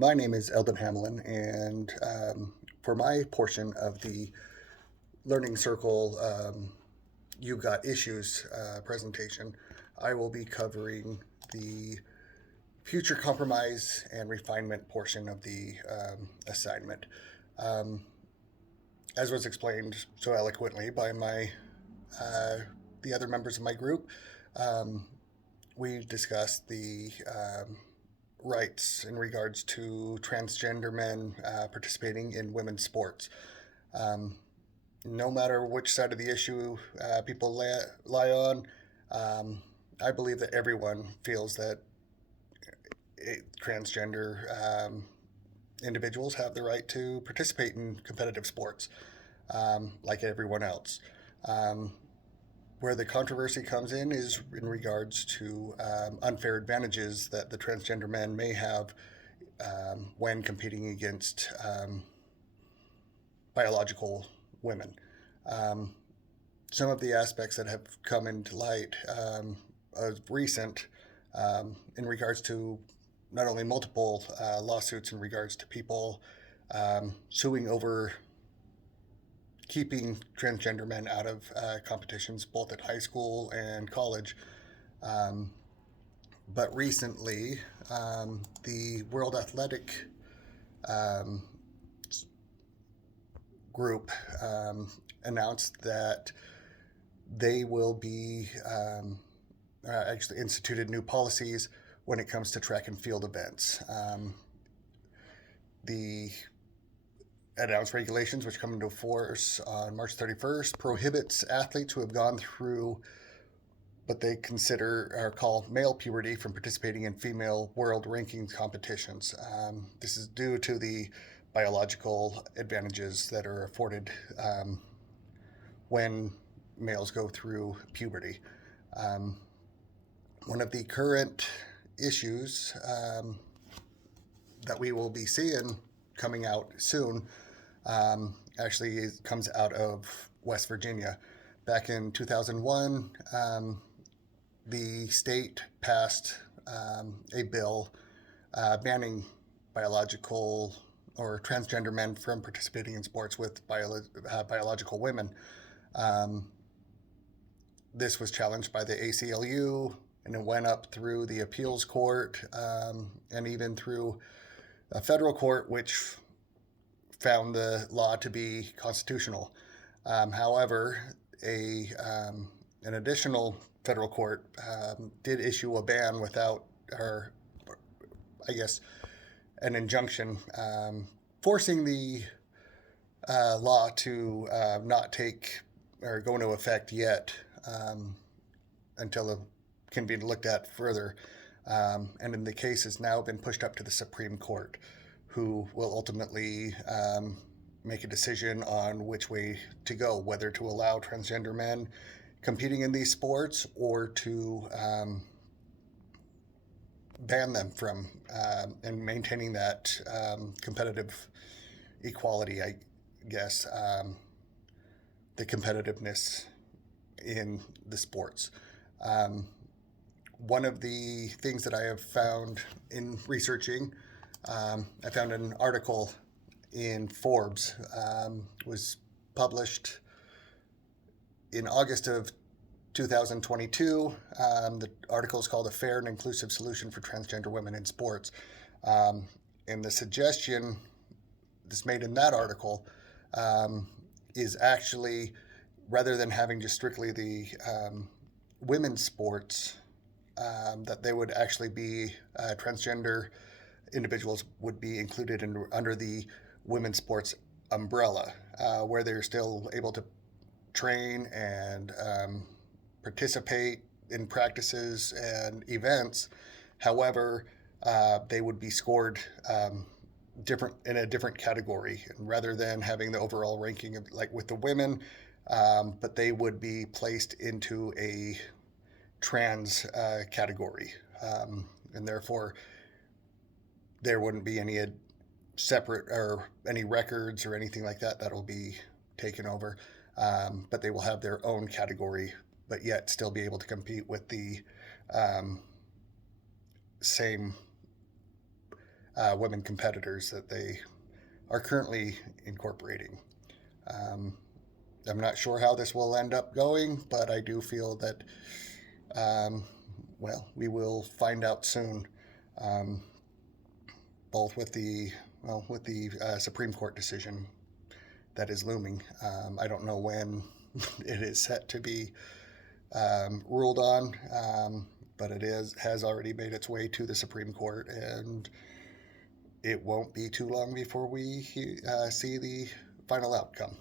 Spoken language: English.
My name is Eldon Hammelin, and for my portion of the Learning Circle You Got Issues presentation, I will be covering the future compromise and refinement portion of the assignment. Um, as was explained so eloquently by uh, the other members of my group, um, we discussed the rights in regards to transgender men participating in women's sports. Um, no matter which side of the issue people lie on, um, I believe that everyone feels that transgender individuals have the right to participate in competitive sports like everyone else. Um, where the controversy comes in is in regards to unfair advantages that the transgender men may have when competing against biological women. Um, some of the aspects that have come into light of recent in regards to not only multiple lawsuits in regards to people suing over keeping transgender men out of competitions both at high school and college. Um, but recently, the World Athletic um, Group announced that they will be actually instituted new policies when it comes to track and field events. The announced regulations, which come into force on March 31st, prohibits athletes who have gone through what they consider or call male puberty from participating in female world rankings competitions. This is due to the biological advantages that are afforded when males go through puberty. One of the current issues that we will be seeing coming out soon actually comes out of West Virginia. Back in 2001, the state passed a bill banning biological or transgender men from participating in sports with biological women. This was challenged by the ACLU, and it went up through the appeals court and even through a federal court, which found the law to be constitutional. However, an additional federal court did issue a ban without, or I guess, an injunction forcing the law to not take or go into effect yet until it can be looked at further. And in the case has now been pushed up to the Supreme Court, who will ultimately make a decision on which way to go, whether to allow transgender men competing in these sports or to ban them from and maintaining that competitive equality, I guess, the competitiveness in the sports. One of the things that I have found in researching, I found an article in Forbes, was published in August of 2022. The article is called "A Fair and Inclusive Solution for Transgender Women in Sports." And the suggestion that's made in that article is actually, rather than having just strictly the women's sports, that they would actually be transgender individuals would be included under the women's sports umbrella, where they're still able to train and participate in practices and events. However, they would be scored different in a different category, and rather than having the overall ranking of, like with the women, but they would be placed into a trans category, and therefore there wouldn't be any separate or any records or anything like that that'll be taken over, but they will have their own category, but yet still be able to compete with the same women competitors that they are currently incorporating. I'm not sure how this will end up going, but I do feel that, we will find out soon, both with the Supreme Court decision that is looming. I don't know when it is set to be ruled on, but it has already made its way to the Supreme Court, and it won't be too long before we see the final outcome.